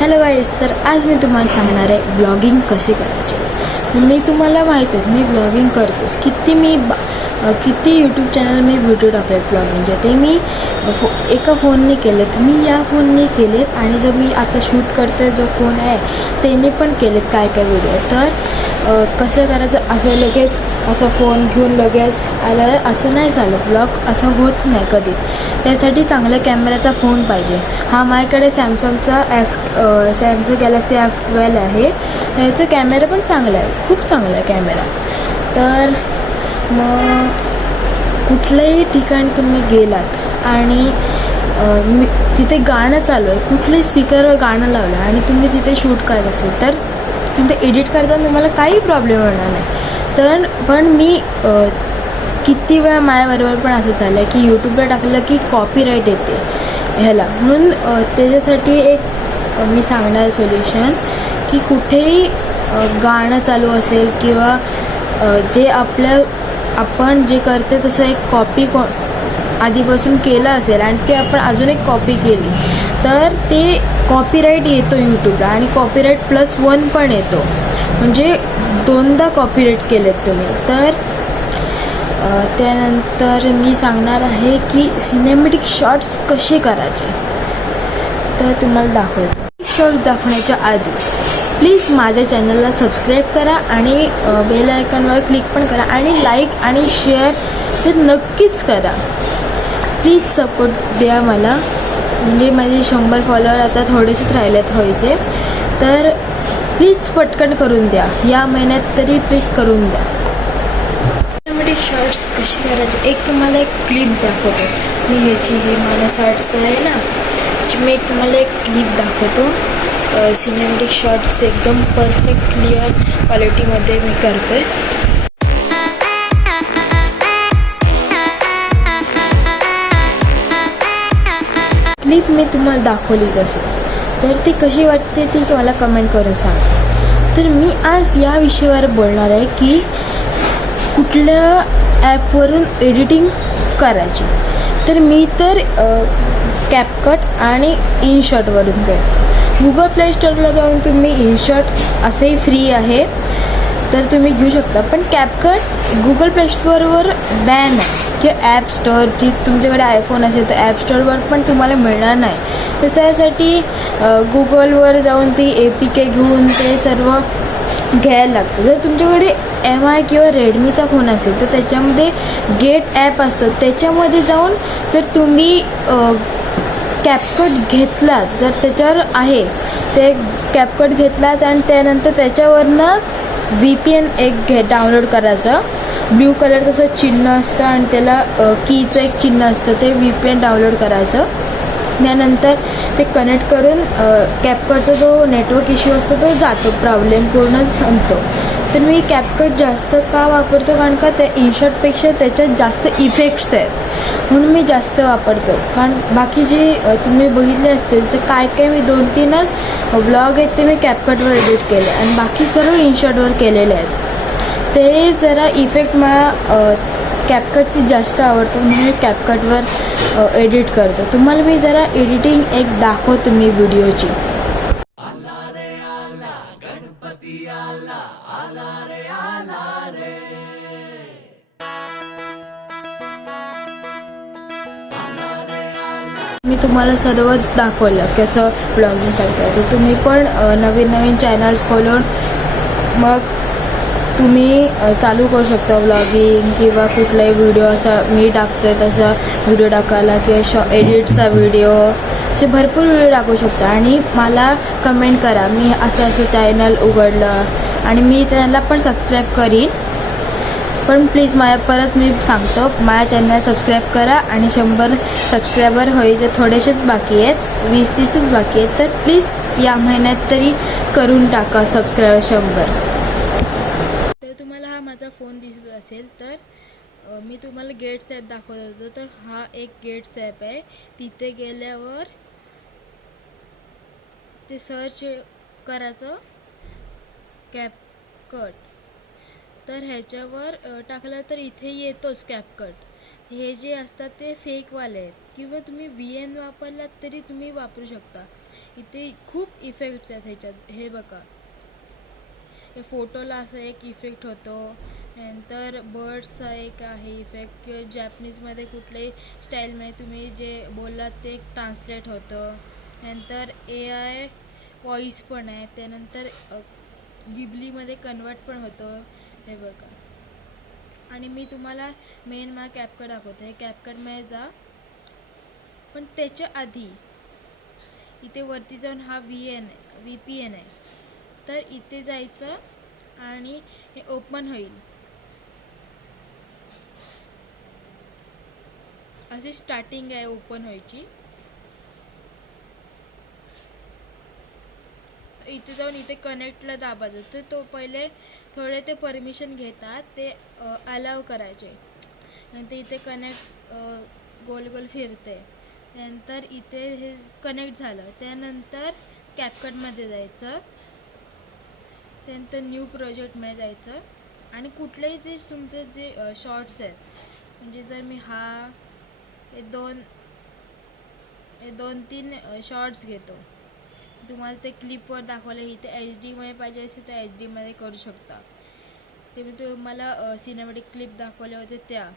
Hello गाईस, तर आज मी तुम्हाला सांगणार आहे ब्लॉगिंग कसे करायचे। मी तुम्हाला माहीतच मी ब्लॉगिंग करतोच। किती यूट्यूब चॅनल मी व्हिडिओ टाकलेत ब्लॉगिंगचे, ते मी एका फोनने केलेत, मी या फोनने केलेत आणि जो मी आता शूट करतोय जो फोन आहे त्याने पण केलेत काय व्हिडिओ। तर कसं करायचं, असं लगेच असं फोन घेऊन लगेच आलं असं नाही चालत, ब्लॉग असं होत नाही कधीच। त्यासाठी चांगल्या कॅमेऱ्याचा फोन पाहिजे। हा माझ्याकडे सॅमसंग गॅलेक्सी F12 आहे। याचा कॅमेरा पण चांगला आहे, खूप चांगला आहे कॅमेरा। तर मग कुठल्याही ठिकाणी तुम्ही गेलात आणि तिथे गाणं चालू आहे, कुठल्याही स्पीकरवर गाणं लावलं आणि तुम्ही तिथे शूट करत असेल तर तिथे एडिट करताना तुम्हाला काही प्रॉब्लेम होणार नाही। पण मी किती वेळा माझ्याबरोबर पण असं झालं आहे की यूट्यूबला टाकलं की कॉपीराईट येते ह्याला, म्हणून त्याच्यासाठी एक मी सांगणार सोल्युशन की कुठेही गाणं चालू असेल किंवा जे आपण जे करते तसं एक कॉपी आधीपासून केलं असेल आणि ते आपण अजून एक कॉपी केली तर ते कॉपीराईट येतो यूट्यूबला, आणि कॉपीराईट +1 पण येतो, म्हणजे दोनदा कॉपीराईट केलेत तुम्ही। तर त्यानंतर मी सांगणार आहे की सिनेमॅटिक शॉट्स कसे करायचे, तर तुम्हाला दाखवते। शॉट्स दाखवण्याच्या आधी प्लीज माझ्या चॅनलला सबस्क्राईब करा आणि बेल आयकॉनवर क्लिक पण करा आणि लाईक आणि शेअर तर नक्कीच करा। प्लीज सपोर्ट द्या मला, म्हणजे माझे 100 फॉलोअर आता थोडेसेच राहिलेत व्हायचे, तर प्लीज पटकन करून द्या, या महिन्यात तरी प्लीज करून द्या। सिनेमॅटिक शॉट्स कसे करायचे, एक तुम्हाला एक क्लिप दाखवतो मी, ह्याची ही माझ्या शॉर्ट्स आहे ना, त्याची मी तुम्हाला एक क्लिप दाखवतो। सिनेमॅटिक शॉट्स एकदम परफेक्ट क्लिअर क्वालिटीमध्ये मी करते। क्लिप मी तुम्हाला दाखवली तशी, तर ती कशी वाटते ती मला कमेंट करून सांग। तर मी आज या विषयावर बोलणार आहे की कुठल्या ॲपवरून एडिटिंग करायची। तर मी तर कॅपकट आणि इनशॉटवरून करते। गुगल प्ले स्टोअरला जाऊन तुम्ही इनशॉट असंही फ्री आहे तर तुम्ही घेऊ शकता, पण कॅपकट गुगल प्ले स्टोअरवर बॅन आहे किंवा ॲप स्टोअर, जी तुमच्याकडे आयफोन असेल तर ॲप स्टोअरवर पण तुम्हाला मिळणार नाही। तर त्यासाठी गुगलवर जाऊन ती APK घेऊन ते सर्व घ्यायला लागतं। जर तुमच्याकडे MI किंवा रेडमीचा फोन असेल तर त्याच्यामध्ये गेट ॲप असतं, त्याच्यामध्ये जाऊन जर तुम्ही कॅपकट घेतलात, जर त्याच्यावर आहे ते कॅपकट घेतलात आणि त्यानंतर त्याच्यावरनंच VPN एक डाउनलोड करायचं, ब्ल्यू कलर तसं चिन्ह असतं आणि त्याला कीचं एक चिन्ह असतं, ते VPN डाउनलोड करायचं। त्यानंतर ते कनेक्ट करून कॅपकटचा जो नेटवर्क इश्यू असतो तो जातो, प्रॉब्लेम पूर्ण संपतो। तर मी कॅपकट जास्त का वापरतो, कारण का त्या इनशॉटपेक्षा त्याच्यात जास्त इफेक्ट्स आहेत म्हणून मी जास्त वापरतो। कारण बाकी जे तुम्ही बघितले असतील तर काय मी 2-3च ब्लॉग आहेत ते मी कॅपकटवर एडिट केले आणि बाकी सर्व इनशॉटवर केलेले आहेत। ते जरा इफेक्ट मला कॅपकटची जास्त आवडतो म्हणून मी कॅपकटवर एडिट करतो। तुम्हाला मी जरा एडिटिंग एक दाखवतो मी व्हिडिओची। मी तुम्हाला सर्व दाखवलं कसं ब्लॉगिंग करता। तुम्ही पण नवीन चॅनल्स खोलून मग तुम्ही चालू करू शकता ब्लॉगिंग, किंवा कुठलाही व्हिडिओ असा मी टाकतोय तसा व्हिडिओ टाकायला, किंवा एडिटचा व्हिडिओ, असे भरपूर व्हिडिओ टाकू शकता। आणि मला कमेंट करा, मी असं चॅनल उघडलं आणि मी त्यांना पण सबस्क्राईब करीन। पण प्लीज परत मी सांगतो, माझ्या चॅनल सबस्क्राईब करा आणि 100 सबस्क्रायबर व्हायचे थोडेसेच बाकी आहेत, 20-30च बाकी आहेत, तर प्लीज या महिन्यात तरी करून टाका सबस्क्रायबर 100। तर तुम्हाला हा माझा फोन दिसत असेल तर मी तुम्हाला गेट्स ॲप दाखवत होतो, तर हा एक गेट्स ॲप आहे। तिथे गेल्यावर ते सर्च करायचं कॅपकट, तर ह्याच्यावर टाकलं तर इथे येतोच कॅपकट। हे जे असतात ते फेकवाले आहेत, किंवा तुम्ही VN वापरलात तरी तुम्ही वापरू शकता। इथे खूप इफेक्ट्स आहेत ह्याच्यात. हे बघा, हे फोटोला असं एक इफेक्ट होतो, नंतर बर्ड्सचा एक आहे इफेक्ट, किंवा जॅपनीजमध्ये कुठल्याही स्टाईलमध्ये तुम्ही जे बोललात ते ट्रान्सलेट होतं. नंतर AI व्हॉईस पण आहे. त्यानंतर गिबलीमध्ये कन्वर्ट पण होतं. हे बघा, आणि मी तुम्हाला मेन मला कॅपकट दाखवतो. हे कॅपकटमध्ये जा, पण त्याच्या आधी इथे वरती जाऊन हा VPN आहे, तर इथे जायचं आणि हे ओपन होईल. अशी स्टार्टिंग आहे ओपन व्हायची. इथे जाऊन इथे कनेक्टला दाबायचं. तर तो पहिले थोडे ते परमिशन घेतात, ते अलाव करायचे. नंतर इथे कनेक्ट गोल गोल फिरते. नंतर इथे हे कनेक्ट झालं. त्यानंतर कॅपकटमध्ये जायचं. त्यानंतर न्यू प्रोजेक्टमध्ये जायचं आणि कुठलेही जे तुमचे जे शॉर्ट्स आहेत, म्हणजे जर मी हे दोन तीन शॉर्ट्स घेतो, तुम्हाला ते क्लिपवर दाखवलं. इथे HD मध्ये पाहिजे असेल तर HD मध्ये करू शकता. ते मी तुम्हाला सिनेमॅटिक क्लिप दाखवले होते त्या.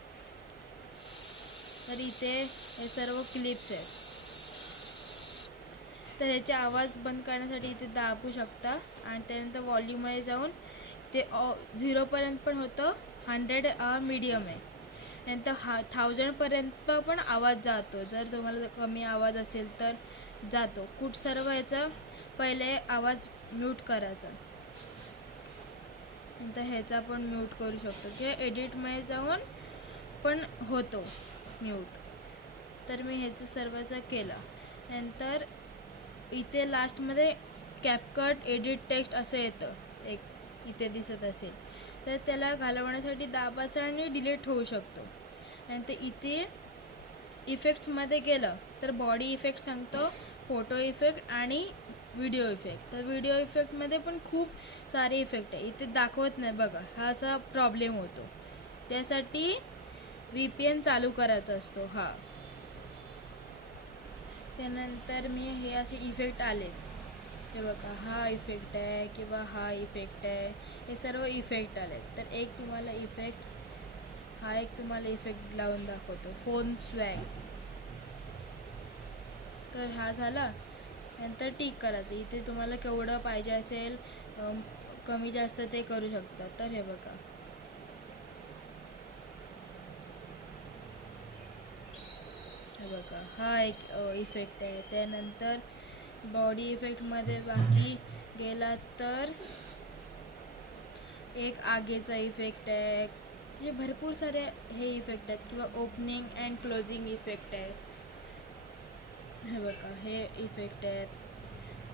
तर इथे हे सर्व क्लिप्स आहेत. तर ह्याचे आवाज बंद करण्यासाठी इथे दाबू शकता आणि त्यानंतर व्हॉल्यूममध्ये जाऊन ते 0पर्यंत पण होतं. 100 मीडियम आहे. नंतर 1000पर्यंत पण आवाज जातो. जर तुम्हाला कमी आवाज असेल तर जातो. सर्व ह्याचा पहिले आवाज म्यूट करायचा. नंतर ह्याचा पण म्यूट करू शकतो, किंवा एडिटमध्ये जाऊन पण होतो म्यूट. तर मी ह्याचं सर्वचा केला. नंतर इथे लास्टमध्ये कॅपकट एडिट टेक्स्ट असं येतं, एक इथे दिसत असेल, तर त्याला घालवण्यासाठी दाबाचं आणि डिलीट होऊ शकतो. नंतर इथे इफेक्ट्समध्ये गेलं तर बॉडी इफेक्ट सांगतो, फोटो इफेक्ट आणि व्हिडिओ इफेक्ट. तर व्हिडिओ इफेक्टमध्ये पण खूप सारे इफेक्ट आहे. इथे दाखवत नाही बघा, हा असा प्रॉब्लेम होतो. त्यासाठी VPN चालू करायचा असतो. त्यानंतर मी हे असे इफेक्ट आले, हे बघा, हा इफेक्ट आहे किंवा हा इफेक्ट आहे, हे सर्व इफेक्ट आले. तर एक तुम्हाला इफेक्ट लावून दाखवतो, फोन स्वॅग. तर हा झाला. नंतर टिक करायचं. इथे तुम्हाला केवढं पाहिजे असेल, कमी जास्त ते करू शकता. तर हे बघा, हा एक इफेक्ट आहे. त्यानंतर बॉडी इफेक्टमध्ये बाकी गेला तर एक आगेचा इफेक्ट आहे. हे भरपूर सारे हे इफेक्ट आहेत, किंवा ओपनिंग अँड क्लोजिंग इफेक्ट आहे. हे बघा, हे इफेक्ट आहेत.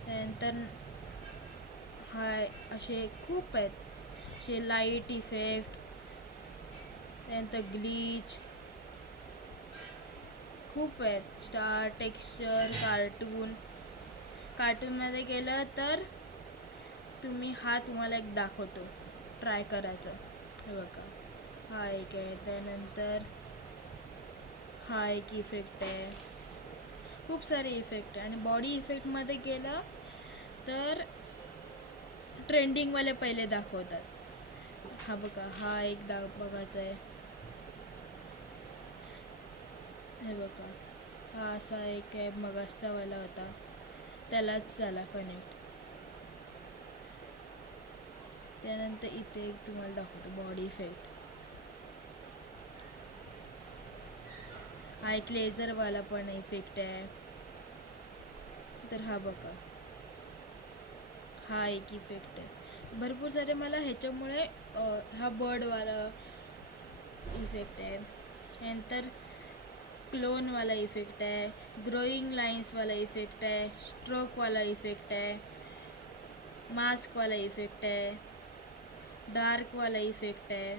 त्यानंतर असे खूप आहेत, असे लाईट इफेक्ट. त्यानंतर ग्लीच, खूप आहेत. स्टार, टेक्स्चर, कार्टूनमध्ये गेलं तर तुम्हाला एक दाखवतो, ट्राय करायचं. हे बघा, हा एक आहे. त्यानंतर हा एक इफेक्ट आहे. खूप सारे इफेक्ट आहे. आणि बॉडी इफेक्टमध्ये गेलं तर ट्रेंडिंगवाले पहिले दाखवतात. हा बघा, हा एक बघायचा आहे. हे बघा, हा असा एक आहे, मगाचावाला होता, त्यालाच झाला कनेक्ट. त्यानंतर इथे एक तुम्हाला दाखवतो बॉडी इफेक्ट. हा एक लेझरवाला पण इफेक्ट आहे. तर हा बघा, हा एक इफेक्ट आहे. भरपूर सारे मला ह्याच्यामुळे हा बर्डवाला इफेक्ट आहे. नंतर क्लोनवाला इफेक्ट आहे, ग्रोईंग लाईन्सवाला इफेक्ट आहे, स्ट्रोकवाला इफेक्ट आहे, मास्कवाला इफेक्ट आहे, डार्कवाला इफेक्ट आहे.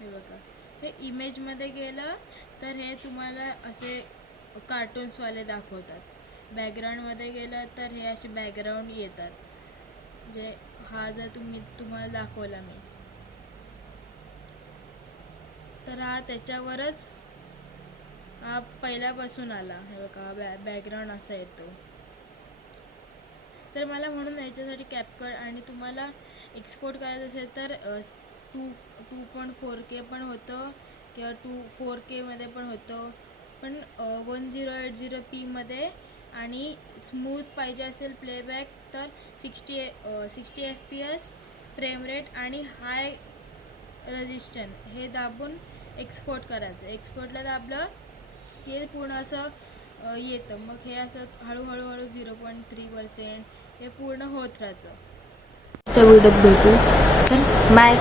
हे बघा, हे इमेजमध्ये गेलं तर हे तुम्हाला असे कार्टून्सवाले दाखवतात. बॅकग्राऊंडमध्ये गेलं तर हे असे बॅकग्राऊंड येतात. जे हा जर तुम्हाला दाखवला मी, तर हा त्याच्यावरच हा पहिल्यापासून आला. हे बघा, बॅकग्राऊंड असा येतो. तर मला म्हणून याच्यासाठी कॅपकट आणि तुम्हाला एक्सपोर्ट करायचं असेल तर 2.4K पण होतं किंवा 4Kमध्ये पण होतं, पण 1080p आणि स्मूथ पाहिजे असेल प्लेबॅक तर 60 FPS फ्रेम रेट आणि हाय रेजिस्टन हे दाबून एक्सपोर्ट करायचं. एक्सपोर्टला दाबलं हे पूर्ण असं येतं, मग हे असं हळूहळू 0.3% हे पूर्ण होत राहतं. त्या व्हिडिओत भेटू, तर बाय.